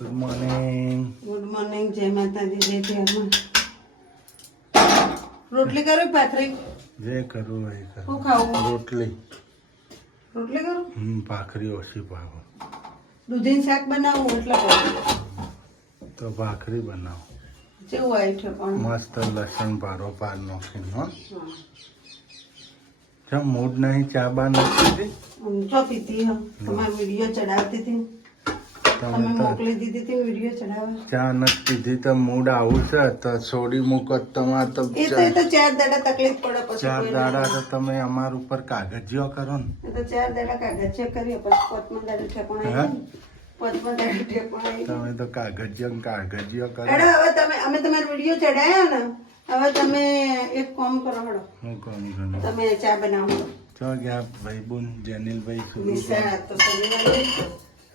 Good morning. Good morning. જય માતાજી. જય ધ્યાનમાં. રોટલી કરું ભાખરી? જે કરવું એ કરું. શું ખાવું? રોટલી. રોટલી કરું? ભાખરી ઓછી ભાવે દૂધીનું શાક બનાવું એટલે કરું. તો ભાખરી બનાવો. કેવું આવ્યું છે પણ? મસ્ત લસણ ભારો પાર નાખીને હો. ચમ મૂડ નહીં ચા બા નથી ચો પીતી હા તમારે વિડીયો ચડાવતી હતી તમે મોકલી દીધી હતી વિડીયો ચડાવવા. ચા નથી પીધી તો મૂડ આવું છે તો છોડી મૂકો તમારે તો એ તો 4 દાડા તકલીફ પડે પછી. 4 દાડા તો તમે અમાર ઉપર કાગળિયો કરો ને. એ તો 4 દાડા કાગળ કરીએ પછી 5મા દાડે ઠેકોણા આવી. 5મા દાડે ઠેકોણા આવી. તમે તો કાગળિયો કરો. એડો હવે અમે તમારો વિડીયો ચડાયો ને હવે તમે એક કામ કરો હડો. હું કોણ કરું તમે ચા બનાવો. ચો ગયા ભાઈબુન જેનિલભાઈ સ્કૂલ નિશા તો શનિવારે.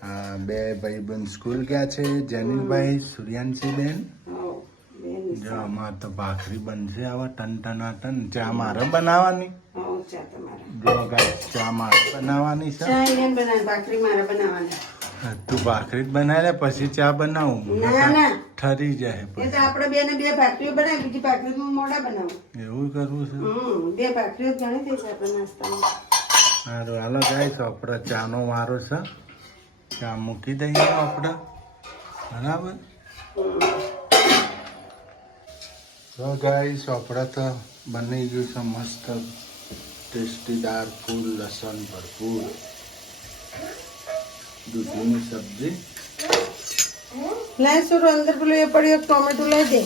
હા, 2 ભાઈબુન સ્કૂલ ગયા છે. જેનિલભાઈ, સૂર્યાંશીબેન. હઉ, બેન. જો અમાર તો ભાખરી બનશે આવા ટન ચા મારે બનાવવાની. હઉ, ચા તમારે. જો ગાય ચા મારે બનાવવાની છે. ચા એને બનાવી ભાખરી મારે બનાવવાની. તું ભાખરી જ બનાવી લે પછી ચા બનાવું. ના ના ઠરી જાય એ પછી. તો આપણે બેને 2 ભાખરીઓ બનાવી બીજી ભાખરી મોડા બનાવું. એવું કરવું છે. 2 ભાખરીઓ જ ઘણી થઈ છે આપણે નાસ્તામાં. સારું હાલો ગાઈસ આપણે ચાનો વારો છે. ચા મૂકી દઈએ આપણે બરાબર. તો ગાઈસ આપણે તો બની ગયું છે મસ્ત ટેસ્ટીદાર ફૂલ લસણ ભરપૂર દૂધીની સબ્જી. લાય સુરો અંદર પેલું એ પડ્યો ટોમેટો લઈ દે.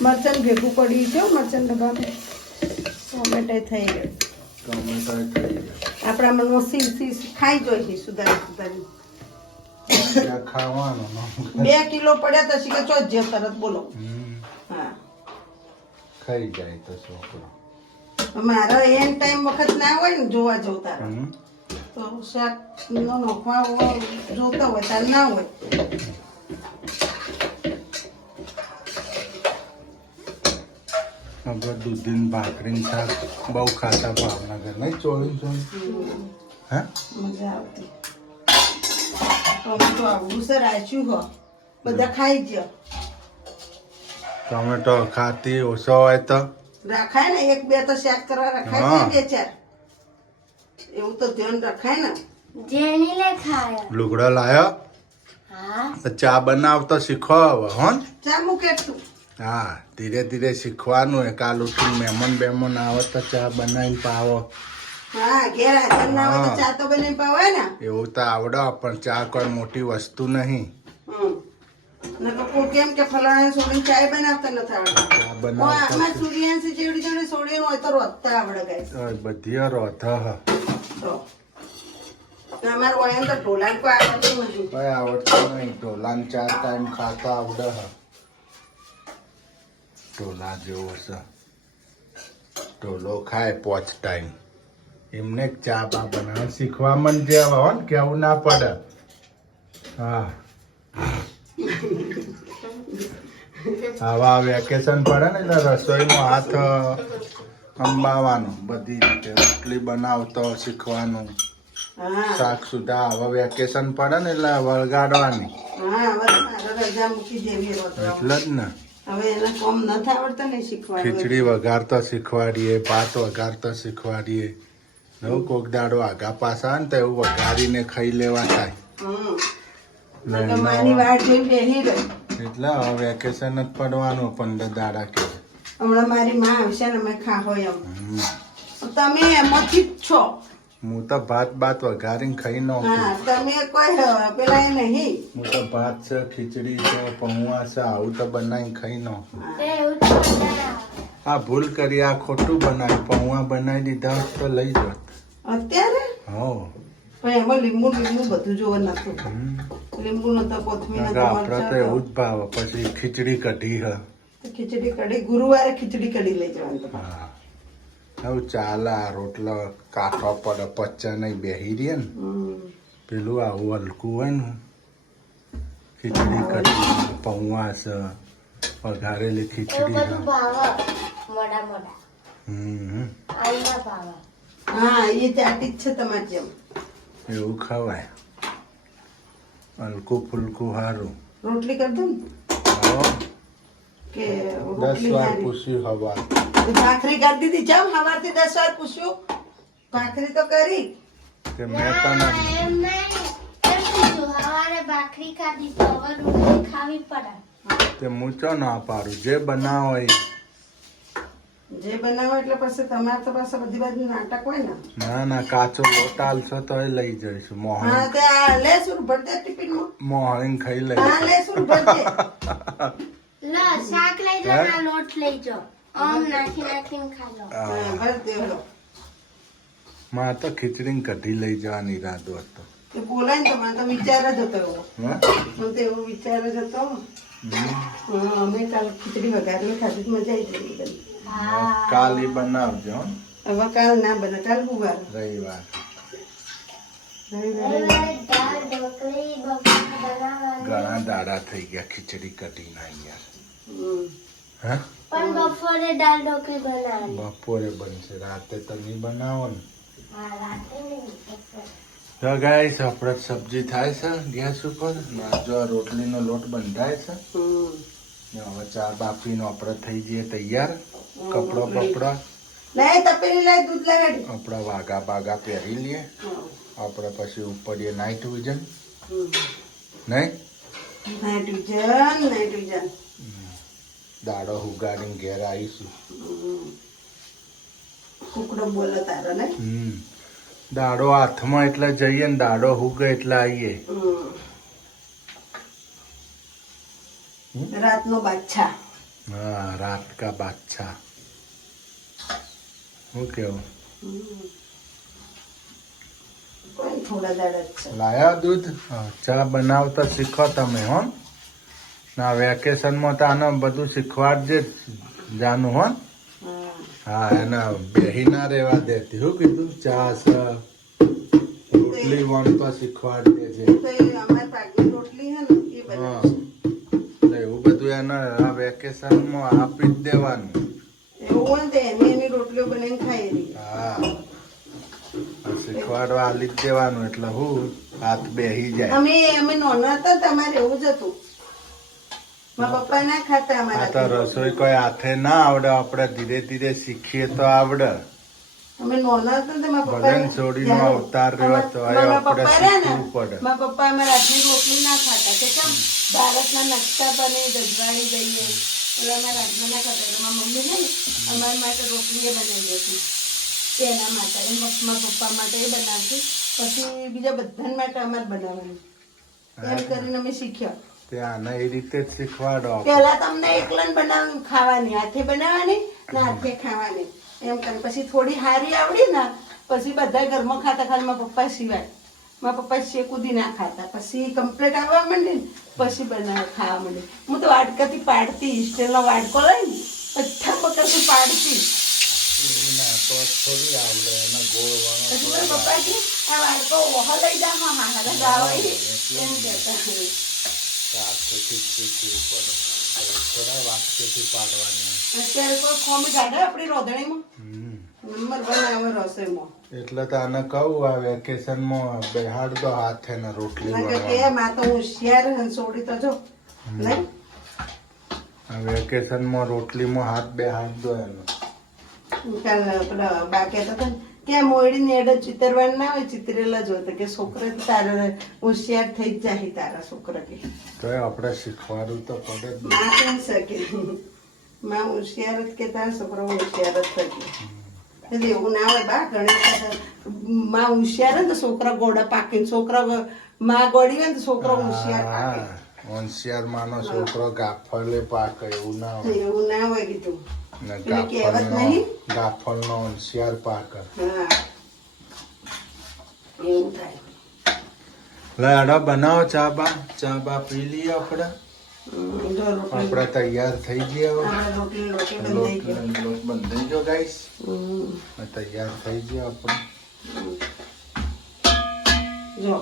મરચાં ભેગું પડ્યું છે મરચાં ડબ્બામાં. ટોમેટો થઈ ગયું. ટોમેટો થઈ ગયા. આપણા મનમાં સી ખાઈ જોઈએ સુધારી. ત્યાં ખાવાનું 2 કિલો પડ્યા તો શીખે ચો જે તરત બોલો. હા ખાઈ જાય તો છોકરો. મારો એન ટાઈમ વખત ના હોય ને જોવા જવું તારે તો શાક નો નોખવા જોતા હોય તાર ના હોય. હવે દૂધીની ભાખરીનું શાક બહુ ખાતા ભાવનગર નહીં ચોળી હા મજા આવતી. ટોમેટો આવું સર આચ્યું હો બધા ખાઈ ગયો. ટોમેટો ખાતી ઓછો હોય તો રાખાય ને 1-2 તો શાક કરવા રાખાય ને 2-4 એવું તો ધ્યાન રખાય ને. જેનીલે ખાયા. લુગડો લાયો હા. તો ચા બનાવતો શીખો હવે હો ને? ચા મૂકે એટલું. હા ધીરે ધીરે શીખવાનું હોય. કાલ ઉઠીને મહેમાન આવે તો ચા બનાવીને પાવો. હા ઘેર હાજર ના હોય તો ચા તો બનાવી પાવાય ને. એવું તો આવડે પણ ચા કોઈ મોટી વસ્તુ નહીં. કેમ કે ફલાણા સોડીને ચાય બનાવતા નથી આવડતું. ચા બનાવતા આમાં સૂર્યાંશી જેવડી સોડી હોય તો રોજતા આવડે ગાય બધી રોથ તો અમારે હોય તો ઢોલાણ કોઈ આવડતું નથી. કઈ આવડતું નહીં. ઢોલાને 4 ટાઈમ ખાતા આવડે ઢોલા જેવો છે. ઢોલો ખાય 5 ટાઈમ. એમને ચા બા બનાવવા શીખવા માંડજે હવે હો ને કેવું ના પડે. હા આવા વેકેશન પડે ને એટલે રસોઈનો હાથ અંબાવાનો બધી રીતે. રોટલી બનાવતો શીખવાનું. હા શાક સુધા આવા વેકેશન પડે ને એટલે વળગાડવાની. હા હવે મારે રજા મૂકી દેવી રોજ. એટલે જ ને હવે એને કોમ નથી આવડતા ને શીખવાડવું. ખીચડી વઘારતા શીખવાડીએ, ભાત વઘારતા શીખવાડીએ. નવું કોક દાડો આગા પાછા આવે ને તો એવું વઘારીને ખાઈ લેવા થાય. મારી વાટ જોઈ બેહી રહી. એટલે હવે વેકેશન જ પડવાનું 15 દાડા કે. હમણાં મારી માં આવશે ને અમે ખાહો એમ. તમે એમાંથી જ છો. હું તો ભાત વઘારીને ખાઈ નાખું. હા તમે કોઈ પેલા એ નહીં. હું તો ભાત છે, ખીચડી છે, પૌવા છે આવું તો બનાવીને ખાઈ નાખું. એવું તો બનાવ. આ ભૂલ કરી આ ખોટું બનાવી. પૌવા બનાવી દીધા હોત તો લઈ જાત. અત્યારે હો પણ એમાં લીંબુ બધું જોવા નતું. લીંબુ નતો કોથમીર નતો આપડે તો એવું જ ભાવે. પછી ખીચડી કઢી હ ખીચડી કઢી ગુરુવારે ખીચડી કઢી લઈ જવાનું તમારે. હા હવે ચાલે. આ રોટલો કાઠો પડે પચ્ચા નહીં બેહી રહે ને. પેલું આવું હલકું હોય ને ખીચડી કઢી પૌવા છે વઘારેલી એવું ખીચડી બધું ભાવે. મોડા. આઈના ભાવે. હા એ ચાટી જ છે તમારી જેમ. એવું ખવાય. હલકું ફૂલકું સારું. રોટલી કરી દઉં હો, કે 10 રોટલી વાર મારી પૂછ્યું હવા. ભાખરી કરી દીધી જામ સવારથી 10 વાર પૂછ્યું ભાખરી તો કરી તે મેં તને એમ નહીં. એમ કીધું, સવારે ભાખરી ખાધી તો હવે રોટલી ખાવી પડે. તે મૂચો ના પાડું, જે બનાવો એ. જે બનાવો એટલે પછી તમારે તો પાસે બધી બાજુ નાટક હોય ને ના ના, કાચો લોટ આલશો તો એ લઈ જઈશું. મોહન હા તે આ લે સુર ભરતે ટિફિનમાં મોહન ખાઈ હા લઈશું. લે સુર ભરતે લો શાક લઈ જાઓ ને આ લોટ લઈ જાઓ. આમ નાખી નાખીને ખા લો. હા ભરતે હલો માં તો ખીચડી કઢી લઈ જવાની ઈરાદો હતો. તે બોલાય ને તો મને તો વિચાર જ હતો એવો હા? મને તો એવો વિચાર જ હતો હા અમે કાલ ખીચડી વઘારેલી ખાધી તો મજા આવી ગઈ બધી. હા. કાલ ઈ બનાવજો હો, હવે કાલ ના બને કાલ ગુવાર રવિવાર. રવિવારે દાળ ઢોકળી બનાવવાની. ઘણા દાડા થઈ ગયા ખીચડી કઢી ના યાર. હમ. હા, પણ બપોરે દાળ ઢોકળી બનાવવાની. બપોરે બનશે, રાતે તો નહીં બનાવો ને. હા, રાતે નહીં, બપોરે. તો ગાઈસ આપણે સબ્જી થાય છે ગેસ ઉપર ને જો આ રોટલીનો લોટ બંધાય છે હમ. ને હવે ચા બાફીનો આપણે થઈ જઈએ તૈયાર. કપડો બપડા લાય તપેલી લાય દૂધ લાય આપણા વાઘા બાગા પહેરી લઈએ. આપણે પછી ઉપડીએ નાઇટ વિઝન નહીં, નાઇટ્રોજન દાડો હુગાડીને ઘેર આવીશું. કુકડો બોલે તારો ને દાડો હાથમાં એટલે જઈએ ને દાડો હુગે એટલે આવીએ. રાતનો બાદશાહ હા, રાત કા બાદશાહ. શું કેવું? કોઈ થોડા દાડા જ છે લાયા દૂધ? હા, ચા બનાવતા શીખો તમે હો. ના વેકેશનમાં તો આને બધું શીખવાડજે જ જાનું હો. હા. હા, એને બેહી ના રહેવા દેતી. શું કીધું? ચા રોટલી વણતા શીખવાડ દેજે. તો એ અમારી પાકની રોટલી હે ને એ હા, બનાવશે એટલે એવું બધું એને આ વેકેશનમાં આપી જ દેવાનું. એવું હોય ને તો એની રોટલીઓ બનાવીને ખાઈ રહી હા, આ શીખવાડવા આલી જ દેવાનું એટલે હું હાથ બેહી જાય. અમે નાના હતા ને તમારે એવું જ હતું મારા પપ્પા ના ખાતા આ તો અમારા રસોઈ કોઈ હાથે ના આવડે, આપણે ધીરે ધીરે શીખીએ તો આવડે. અમે નાના હતા ને તો મારા ભલે ને પપ્પા છોડીનો અવતાર રહ્યો તો એ મારા આપણે પપ્પા રહ્યા ને શીખવું પડે. મારા પપ્પા અમારા હાથની રોટલી ના ખાતા કે કેમ ભારતના નકશા બને દજવાડી દઈએ એટલે અમારા હાથમાં ના ખાતા એટલે મારા મમ્મી છે ને અમારા માટે રોટલી એ બનાવી દેતી તેના માટે મારા પપ્પા માટે એ બનાવતી પછી બીજા બધા માટે અમારે બનાવવાની એમ કરીને અમે શીખ્યા તે આને એ રીતે જ શીખવાડો આપણે. પેલા તમને એકલન બનાવી ખાવાની હાથે બનાવવાની ને હાથે ખાવાની એમ કરીને પછી થોડી હારી આવડી ને પછી બધા ઘરમાં ખાતા ખાલી મારા પપ્પા સિવાય મારા પપ્પા શેકુદી ના ખાતા પછી કમ્પ્લેટ આવવા માંડી ને પછી બનાવ ખાવા માંડી હું તો વાડકાથી પાડતી સ્ટીલનો વાડકો લઈને બધા પકડથી પાડતી એવું ના તો થોડી આવડે, એને ગોળ વણો પછી તો મારા પપ્પા કે આ વાડકો ઓહો લઈ જા હા હા હા ગાવા એમ કહેતા હાથેથી જ શીખવું પડે. હવે થોડા વાક્યથી પાડવાની. અત્યારે કોઈ ખોમી કાઢે આપણી રોધણીમાં નંબર 1 આવે રસોઈમાં એટલે તો આને કહું આ વેકેશનમાં બેહાડ દો હાથે ને રોટલી વણવા. કેમ આ તો હોશિયાર હે, છોડી તો જો નહીં આ વેકેશનમાં રોટલીમાં હાથ બેહાડ દો એનો. કાલ પેલા બાકી હતા ને કે મોયડી નેડ ચિતરવાનું ના હોય ચિતરેલા જ હોય કે છોકરા તો તારે હોશિયાર થઈ જ જાય તારા છોકરા કે તો આપણે શીખવાડવું તો પડે જ ને. માં કહી શકે માં હોશિયાર જ કે તારા છોકરા હોશિયાર જ થશે એટલે એવું ના હોય બા ઘણી માં હોશિયાર ને તો છોકરા ગોડા પાકે છોકરા માં ગોળી હોય ને તો છોકરો હોશિયાર પાકે હા, હોશિયાર માનો છોકરો ગાફલે પાકે એવું ના હોય. એવું ના હોય કીધું ને પેલી કહેવત નહીં? ગાફલનો હોશિયાર પાકે. હા એવું થાય લે અડા બનાવો ચા બા પી લઈએ આપણે. જો રોટલી આપણે તૈયાર થઈ ગયા હવે. આપણે રોટલી રોટલી બંધાઈ ગઈ લોટ બંધાઈ ગયો ગાઈસ. હમ. તૈયાર થઈ ગયા આપણે. જો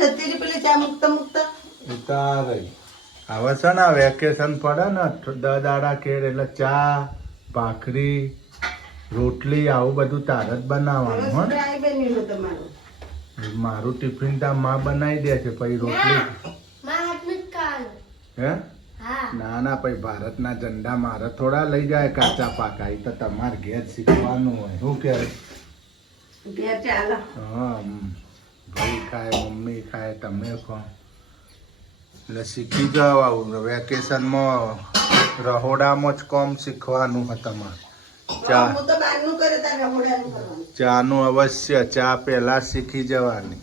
જતી રહી પેલી ચા મુકતા મુકતા એ તો આ રહી. હવે છે ને વેકેશન પડે ને 10 દાડા કેર એટલે ચા ભાખરી રોટલી આવું બધું તારે જ બનાવવાનું હો. ડ્રાય બન્યું તમારું મારું ટિફિન તો માં બનાવી દે છે પછી રોટલી મારા હાથનું જ ખાવાનું. હે હા. ના ના પછી ભારતના ઝંડા મારે થોડા લઈ જાય કાચા પાકા એ તો તમારે ઘેર શીખવાનું હોય શું કે ઘેર ચાલો. હા ભાઈ ખાય મમ્મી ખાય તમે ખો એટલે શીખી જાવ આવું વેકેશનમાં રહોડામાં જ કોમ શીખવાનું હોય તમારે ચા હું તો બહારનું કરે તારે રહોડાનું કરવાનું. ચાનું અવશ્ય ચા પહેલા શીખી જવાની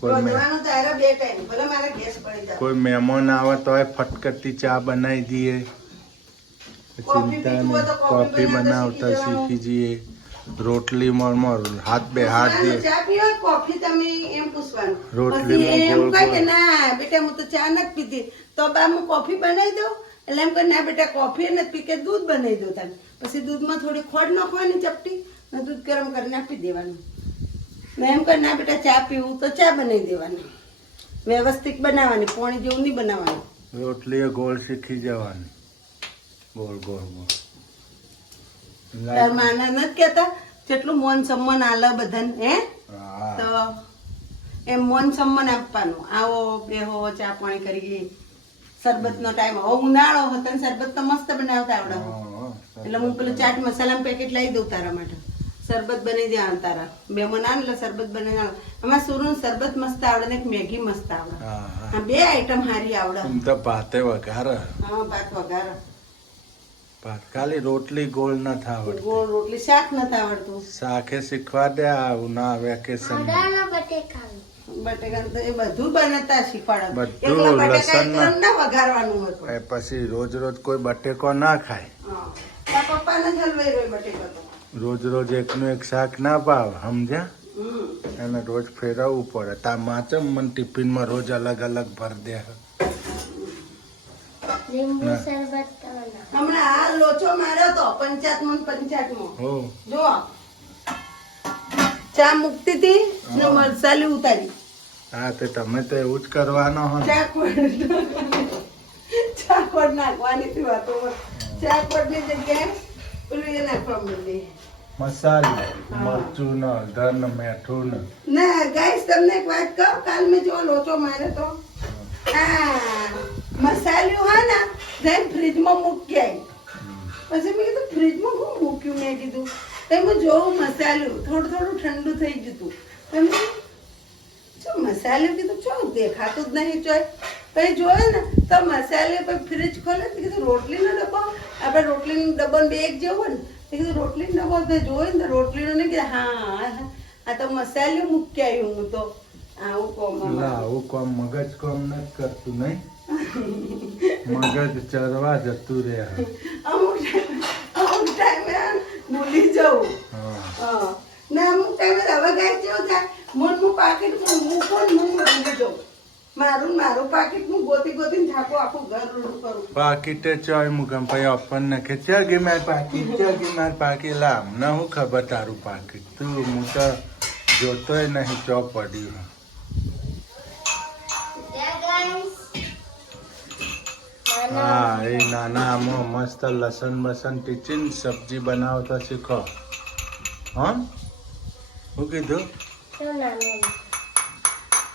કોઈ રોધવાનું તારે 2 ટાઈમ ભલે મારે ગેસ પડી જાય. કોઈ મહેમાન આવે તો ફટકતી ચા બનાવી દઈએ ચિંતા નહીં કોફી બનાવતા શીખી જઈએ રોટલીમાં હાથ બે હાથ દે ચા પીવો કોફી તમે એમ પૂછવાનું. રોટલીમાં પછી એમ ગોળ કહે કે ગોળ. ના બેટા હું તો ચા નથી પીતી તો બા હું કોફી બનાવી દઉં એટલે એમ કહે ના બેટા કોફી નથી પી કે દૂધ બનાવી દઉં તને પછી દૂધમાં થોડી ખોડ નાખવાની ચપટી ને દૂધ ગરમ કરીને આપી દેવાનું ને એમ કહે ના બેટા ચા પીવું તો ચા બનાવી દેવાની વ્યવસ્થિત બનાવવાની પોણી જેવું નહીં બનાવવાનું. રોટલી ગોળ શીખી જવાની ગોળ ગોળ ગોળ તાર માને નથી કહેતા જેટલું મોન સન્માન આલે બધાને હે હા તો એમ મોન સન્માન આપવાનું આવો બેહો ચા પાણી કરીએ શરબતનો ટાઈમ હવે ઉનાળો હતો ને શરબત તો મસ્ત બનાવતા આવડે એટલે હું પેલું ચાટ મસાલાનું પેકેટ લાવી દઉં તારા માટે શરબત બનાવી દેવાનું તારા મહેમાન આવે એટલે શરબત બનાવી દેવાનું અમારા સુરનું શરબત મસ્ત આવડે ને એક મેગી મસ્ત આવડે હા આ 2 આઈટમ હારી આવડે એમ તો ભાતે વઘારે હા ભાત વઘારે ભાત ખાલી રોટલી ગોળ ન આવડતી ગોળ રોટલી શાક નથી આવડતું શાકે શીખવા દે આવું ના વેકેશન આડાના બટેકાનું. બટેકા તો એ બધું બનાવતા શીખવાડે બધું એકલા બટેકા લસણના. એકદમ ના વઘારવાનું હતું પછી રોજ રોજ કોઈ બટેકો ના ખાય હા તારા પપ્પાને જ હલવાઈ રહ્યો બટેકા તો રોજ રોજ એકનું એક શાક ના ભાવે સમજ્યા હમ એને રોજ ફેરવવું પડે તા માચમ મને ટિફિનમાં રોજ અલગ અલગ ભર દે લીંબુ ના. શરબત કરવાના. હમણાં આ લોચો માર્યો તો પંચાયતમાં હો જો ચા મૂકતી હતી ને મરસાલી ઉતારી હા તે તમે તો એવું જ કરવાનો હો ને. ચા ખોડ નાખવાની હતી વાતો ચા ખોડની જગ્યાએ પેલું એ નાખવા માંડી મસાલો મરચું ને હળદર ને મીઠું ને ના ગાઈસ તમને એક વાત કહું કાલ મેં જો લોચો માર્યો તો આ મસાલ્યું હા ને જઈને ફ્રીજમાં મૂકી આવી પછી મેં કીધું ફ્રીજમાં શું મૂક્યું મેં કીધું તો હું જોઉં મસાલ્યું થોડું થોડું ઠંડુ થઈ જતું એમ શું મસાલ્યું કીધું છો દેખાતું જ નહીં ચોય પછી જોયે ને તો મસાલ્યું પછી ફ્રીજ ખોલે તો કીધું રોટલીનો ડબ્બો આપણે રોટલીનો ડબ્બો બેગ જેવો ને તો કીધું રોટલીનો ડબ્બો તો જોયું ને તો રોટલીનો નહીં કીધું હા આ તો મસાલ્યું મૂકી આવ્યું હું તો આવું કોમ લા આવું કોમ મગજ કોમ નથી કરતું નહીં મગજ ચરવા જતું રહે અમુક ટાઈમે ભૂલી જવું હા ને અમુક ટાઈમે હવે ગાય કેવું થાય હું પાકીટ મૂકો ને હું ભૂલી જાઉં મારું પાકીટ હું ગોતી ગોતીને ઝાંકો આખું ઘર રૂડું કરું પાકીટે ચોય મુકમ પછી આપણને કે ચા ગઈ મારી પાકીટ લા અમને હું ખબર તારું પાકીટ તું હું તો જોતોય નહીં ચો પડ્યું Yeah, guys. હા એ નાના આમાં મસ્ત લસણ બસણ ટીચીને સબ્જી બનાવતા શીખો હા શું કીધું શું નાનું?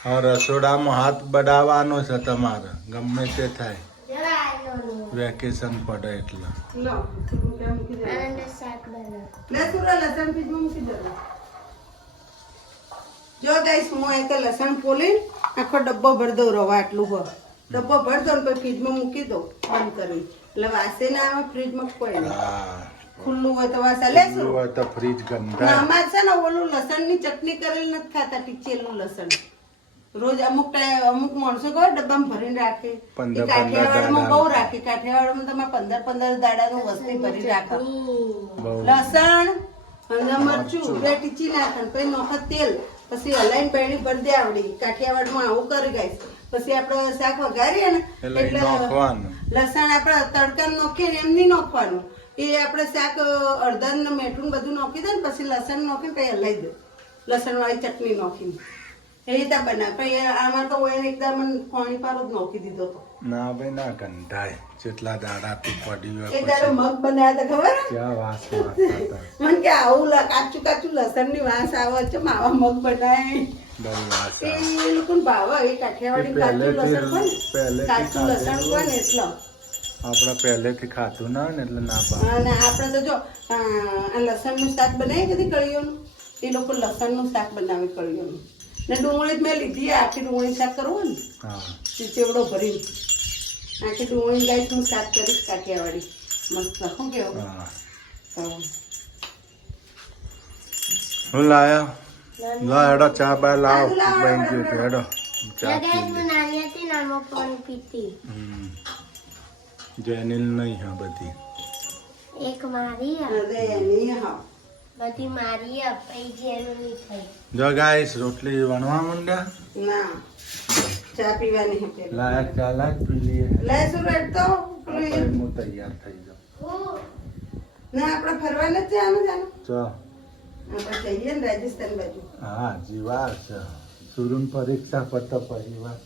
હા રસોડામાં હાથ બડાવવાનો છે તમારે ગમે તે થાય જરા નાનું. વેકેશન પડે એટલે લો થોડું ત્યાં મૂકી દે આનંદ શાક બનાવ. લે થોડા લસણ ફ્રીજમાં મૂકી દે જો ગાઈસ હું અહીં તો લસણ ફોલીને આખો ડબ્બો ભરી દઉં રવા આટલું હોય ડબ્બો ભરી દઉં ને પછી ફ્રીજમાં મૂકી દઉં બંધ કરી એટલે વાસે ના આવે ફ્રીજમાં કોઈ નહીં હા ખુલ્લું હોય તો વાસા લેશું ખુલ્લું હોય તો ફ્રીજ ગંધાય અમારે છે ને ઓલું લસણની ચટણી કરેલી નથી ખાતા ટીચેલું લસણ રોજ અમુક અમુક માણસો કહો ડબ્બામાં ભરીને રાખે એ 15 કાઠિયાવાડમાં બહુ દાડા. રાખે કાઠિયાવાડમાં તમે 15 દાડાનું વસ્તી ભરી રાખો બહુ લસણ અને મરચું 2 ટીચી નાખે પછી નોખા તેલ પછી હલાઈને પેણી ભરી દે આવડી કાઠિયાવાડમાં આવું કરી ગાઈશ પછી આપણે શાક વઘારીએ ને એટલે ઈ નાખવાનું. લસણ આપણે તડકા નાખીએ ને એમ નહીં નાખવાનું એ આપણે શાક અડધા ને મીઠું બધું નાખી દે ને પછી લસણ નાખીને પછી હલાવી દે લસણ વાળી ચટણી નાખીને એ રીતે બનાવે પછી આમાં તો ઓઈને એકદમ પાણી પારો જ નાખી દીધો તો ના ભાઈ ના ગંધાય જેટલા દાડાથી પડ્યું હોય એક દાડો મગ બનાવ્યા હતા ખબર હે? ક્યાં વાસ મારતા હતા મને કે આવું કાચું કાચું લસણ ની વાસ આવે છે આવા મગ બનાય બહુ વાસ એ આવે. લોકોને ભાવે એ કાઠિયાવાડી કાચું લસણ હોય ને કાચું લસણ હોય ને એટલે આપણે પહેલેથી ખાતું ના હોય ને એટલે ના ભાવે. અને આપણે તો જો આ લસણનું શાક બનાવીએ કદી કળીઓનું એ લોકો લસણનું શાક બનાવે કળીઓનું ને ડુંગળી જ મેં લીધી આખી ડુંગળી શાક કરવું ને હા ચીવડો ભરીને આખી ડુંગળી ગાઈશ હું શાક કરીશ કાઠિયાવાડી મસ્ત શું કેવું હા. તો હું લાયો લા હેડો ચા બા લાવો લાવો, બેન ગયો છે, હેડો ચા લગાઈ પી હું નાની હતી ને આમાં પાણી પીતી જેનિલ નહીં હા બધી એક મારી આ, અરે એની હા બધી મારી આ, પછી એનું નહીં થઈ. જો ગાઈસ રોટલી વણવા માંડ્યા. ના ચા પીવાની હે પેલા લાયક ચા લાયક પી લઈએ. લે સુરત તો આપણે હું તૈયાર થઈ જાઉં. ના આપણે ફરવા નથી જવાનું જાનું ચો આપણે જઈએ ને રાજસ્થાન બાજુ હા જીવા છે સુરુન પરીક્ષા પતો પરિવાર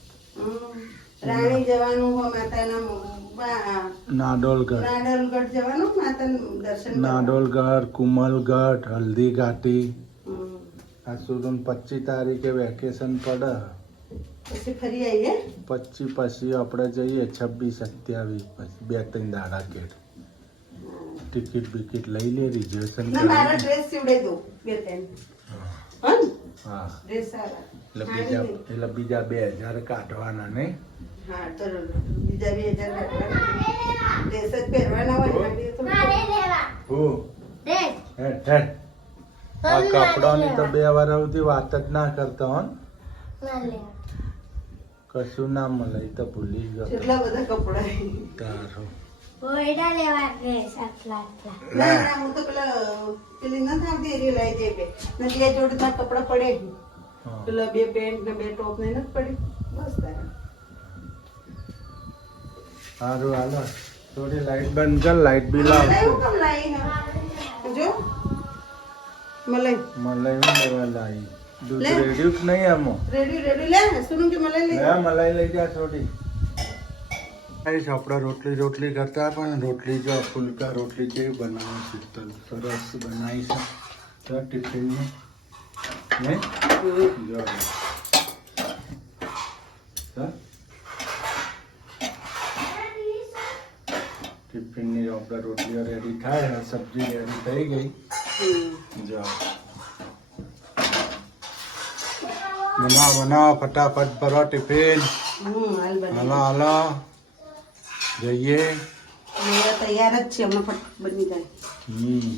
રાણી જવાનું હો માતાના નાડોલગઢ નાડલગઢ જવાનું માતાનું દર્શન કરવા. નાડોલગઢ કુમલગઢ હલ્દી ઘાટી હમ. આ સુરુન 25 તારીખે વેકેશન પડે પછી ફરી આવીએ 25 પછી આપણે જઈએ 26 27 પછી 2-3 દાડા કેટ ટિકિટ બિકિટ લઈ લે રિઝર્વેશન ના મારા ડ્રેસ સીવડાઈ દો 2-3 હન હા ડ્રેસ સારા એટલે બીજા 2000 કાઢવાના નહીં. હા તો બીજા 2000 ડ્રેસ જ પહેરવાના હોય ને એટલે તો મારે લેવા. હું ડ્રેસ. હેડ હેડ આ કપડાની તો 2 વાર સુધી વાત જ ના કરતો હો ના લેવા. કશું ના મળે ઈ તો ભૂલી ગયો કેટલા બધા કપડા તારો ઓયડા લેવા ડ્રેસ આટલા આટલા. ના ના હું તો પેલી ન આવતી એરી લઈ જઈ બે ને બે જોડના કપડા પડે હા. પેલા 2 પેન્ટ ને 2 ટોપ ને નથી પડી બસ તારા સારું હાલો થોડી લાઈટ બંધ કર લાઈટ બિલ આવશે લાઈ હું કેમ લાઈ હા જો મલાઈ મલાઈ હું લેવા લાવી દૂધ લે. રેડ્યું કે નહીં આમાં રેડી રેડી લે સુનું કે મલાઈ લઈ લે મલાઈ લઈ જા થોડી આપણે રોટલી કરતા પણ રોટલી જો ફુલકા રોટલી કેવી બનાવી શીતલ સરસ બનાવી છે તો ટિફિનમાં ને જો હા? ટિફિનની આપણે રોટલીઓ રેડી થાય સબ્જી રેડી થઈ ગઈ જો બનાવો ફટાફટ ભરો ટિફિન હાલ બની હાલો હાલો જઈએ તૈયાર જ છે હમણાં ફટ બની જાય હમ